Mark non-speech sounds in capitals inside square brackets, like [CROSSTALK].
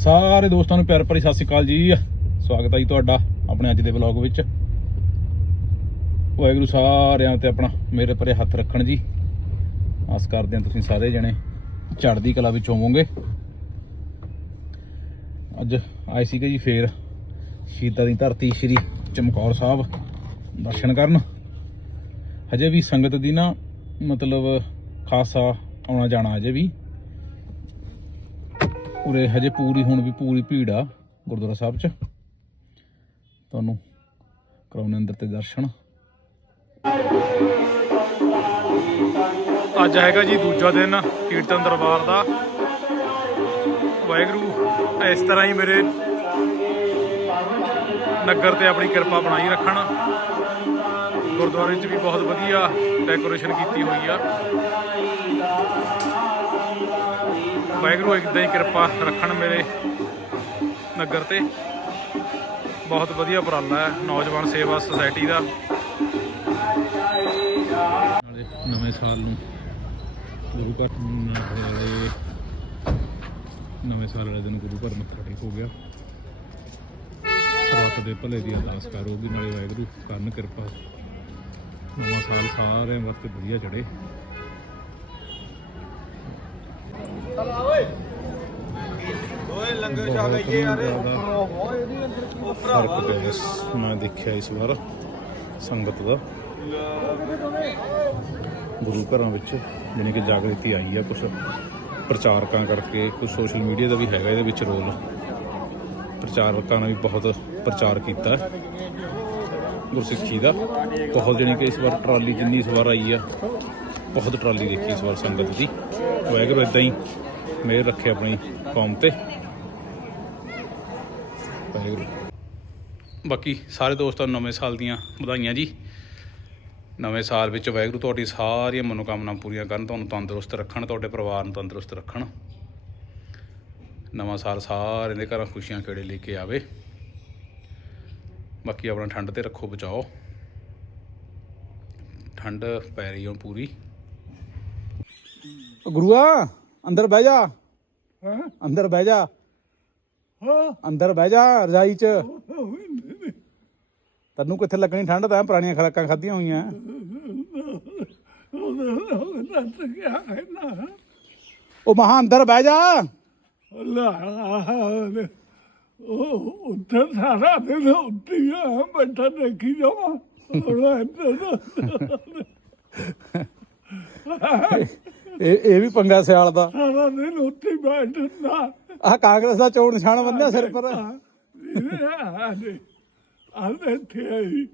ਸਾਰੇ ਦੋਸਤਾਂ ਨੂੰ ਪਿਆਰ ਭਰੀ ਸਤਿ ਸ਼੍ਰੀ ਅਕਾਲ ਜੀ। ਸਵਾਗਤ ਹੈ ਜੀ ਤੁਹਾਡਾ ਆਪਣੇ ਅੱਜ ਦੇ ਵਲੌਗ ਵਿੱਚ। ਵਾਹਿਗੁਰੂ ਸਾਰਿਆਂ ਤੇ ਆਪਣਾ ਮੇਰੇ ਪਰੇ ਹੱਥ ਰੱਖਣ ਜੀ। ਆਸ ਕਰਦੇ ਹਾਂ ਤੁਸੀਂ ਸਾਰੇ ਜਣੇ ਚੜ੍ਹਦੀ ਕਲਾ ਵਿੱਚ ਹੋਵੋਗੇ। ਅੱਜ ਆਏ ਸੀਗੇ ਜੀ ਫੇਰ ਸ਼ਹੀਦਾਂ ਦੀ ਧਰਤੀ ਸ੍ਰੀ ਚਮਕੌਰ ਸਾਹਿਬ ਦਰਸ਼ਨ ਕਰਨ। ਹਜੇ ਵੀ ਸੰਗਤ ਦੀ ਨਾ ਮਤਲਬ ਖਾਸਾ ਆਉਣਾ ਜਾਣਾ ਅਜੇ ਵੀ। ਉਰੇ ਹਜੇ ਪੂਰੀ ਹੁਣ ਵੀ ਪੂਰੀ ਭੀੜ ਆ ਗੁਰਦੁਆਰਾ ਸਾਹਿਬ 'ਚ। ਤੁਹਾਨੂੰ ਕਰਾਉਣੇ ਅੰਦਰ ਤੇ ਦਰਸ਼ਨ। ਅੱਜ ਹੈਗਾ ਜੀ ਦੂਜਾ ਦਿਨ ਕੀਰਤਨ ਦਰਬਾਰ ਦਾ। ਵਾਹਿਗੁਰੂ, ਇਸ ਤਰ੍ਹਾਂ ਹੀ ਮੇਰੇ ਨਗਰ ਤੇ ਆਪਣੀ ਕਿਰਪਾ ਬਣਾਈ ਰੱਖਣ। ਗੁਰਦੁਆਰੇ 'ਚ ਵੀ ਬਹੁਤ ਵਧੀਆ ਡੈਕੋਰੇਸ਼ਨ ਕੀਤੀ ਹੋਈ ਆ। ਵਾਹਿਗੁਰੂ ਇਦਾਂ ਹੀ ਕਿਰਪਾ ਰੱਖਣ ਮੇਰੇ ਨਗਰ ਤੇ। ਬਹੁਤ ਵਧੀਆ ਉਪਰਾਲਾ ਹੈ, ਨੌਜਵਾਨ ਸੇਵਾ ਸੁਸਾਇਟੀ ਦਾ। ਨਵੇਂ ਸਾਲ ਨੂੰ ਗੁਰੂ ਘਰ ਵਾਲੇ ਨਵੇਂ ਸਾਲ ਵਾਲੇ ਦਿਨ ਗੁਰੂ ਘਰ ਮੱਥਾ ਟੇਕ ਹੋ ਗਿਆ। ਸਰਬੱਤ ਦੇ ਭਲੇ ਦੀ ਅਰਦਾਸ ਕਰੋਗੀ ਨਾਲੇ ਵਾਹਿਗੁਰੂ ਕਰਨ ਕਿਰਪਾ। ਨਵਾਂ ਸਾਲ ਸਾਰਿਆਂ ਵਾਸਤੇ ਵਧੀਆ ਚੜੇ ਓਏ। ਲੰਗਰ ਛਾ ਲਈਏ ਯਾਰ। ਫ਼ਰਕ ਪਿਆ ਇਸ ਮੈਂ ਦੇਖਿਆ ਇਸ ਵਾਰ ਸੰਗਤ ਦਾ। ਗੁਰੂ ਘਰਾਂ ਵਿੱਚ ਜਾਣੀ ਕਿ ਜਾਗਰਤੀ ਆਈ ਆ ਕੁਝ ਪ੍ਰਚਾਰਕਾਂ ਕਰਕੇ ਕੁਝ ਸੋਸ਼ਲ ਮੀਡੀਆ ਦਾ ਵੀ ਹੈਗਾ ਇਹਦੇ ਵਿੱਚ ਰੋਲ। ਪ੍ਰਚਾਰਕਾਂ ਨੇ ਵੀ ਬਹੁਤ ਪ੍ਰਚਾਰ ਕੀਤਾ। ਹੈ ਗੁਰਸਿੱਖੀ ਦਾ। ਬਹੁਤ ਜਾਣੀ ਕਿ ਇਸ ਵਾਰ ਟਰਾਲੀ ਜਿੰਨੀ ਇਸ ਵਾਰ ਆਈ ਆ ਬਹੁਤ ਟਰਾਲੀ ਦੇਖੀ ਇਸ ਵਾਰ ਸੰਗਤ ਦੀ। ਵਾਹਿਗੁਰੂ ਇਦਾਂ ਹੀ ਮੇਰ ਰੱਖੇ ਆਪਣੀ ਕੌਮ ਤੇ। ਵਾਹਿਗੁਰੂ। ਬਾਕੀ ਸਾਰੇ ਦੋਸਤਾਂ ਨੂੰ ਨਵੇਂ ਸਾਲ ਦੀਆਂ ਵਧਾਈਆਂ ਜੀ। ਨਵੇਂ ਸਾਲ ਵਿੱਚ ਵਾਹਿਗੁਰੂ ਤੁਹਾਡੀ ਸਾਰੀਆਂ ਮਨੋਕਾਮਨਾ ਪੂਰੀਆਂ ਕਰਨ, ਤੁਹਾਨੂੰ ਤੰਦਰੁਸਤ ਰੱਖਣ, ਤੁਹਾਡੇ ਪਰਿਵਾਰ ਨੂੰ ਤੰਦਰੁਸਤ ਰੱਖਣ। ਨਵਾਂ ਸਾਲ ਸਾਰਿਆਂ ਦੇ ਘਰਾਂ ਖੁਸ਼ੀਆਂ ਖੇੜੇ ਲੈ ਕੇ ਆਵੇ। ਬਾਕੀ ਆਪਣਾ ਠੰਡ ਤੇ ਰੱਖੋ, ਬਚਾਓ। ਠੰਡ ਪੈ ਰਹੀ ਹੁਣ ਪੂਰੀ। ਗੁਰੂਆ ਅੰਦਰ ਬਹਿ ਜਾ। ਅੰਦਰ ਬਹਿ ਜਾ। ਅੰਦਰ ਬਹਿ ਜਾ ਰਜਾਈ ਚ। ਤੈਨੂੰ ਕਿੱਥੇ ਲੱਗਣੀ ਠੰਡ ਤਾਂ ਪੁਰਾਣੀਆਂ ਖਰਾਕਾਂ ਖਾਧੀਆਂ ਹੋਈਆਂ। ਉਹ ਮਹਾ ਅੰਦਰ ਬਹਿ ਜਾ। ਉਹ ਉੱਥੇ ਸਾਰਾ ਦਿਨ ਉੱਤੀਆਂ ਬੈਠਾ ਦੇਖੀ ਜਾਵਾਂ। ਹੁਣ ਇੱਧਰ [LAUGHS] ਇਹ ਇਹ ਵੀ ਪੰਗਾ ਸਿਆਲ ਦਾ। ਸਾਰਾ ਦਿਨ ਉੱਤੀ ਬੈਠਦਾ ਆਹ ਕਾਂਗਰਸ ਦਾ ਚੋਣ ਨਿਸ਼ਾਨ ਬੰਨਿਆ ਸਿਰ ਪਰ। ਆਦੇ ਇੱਥੇ ਆਈ।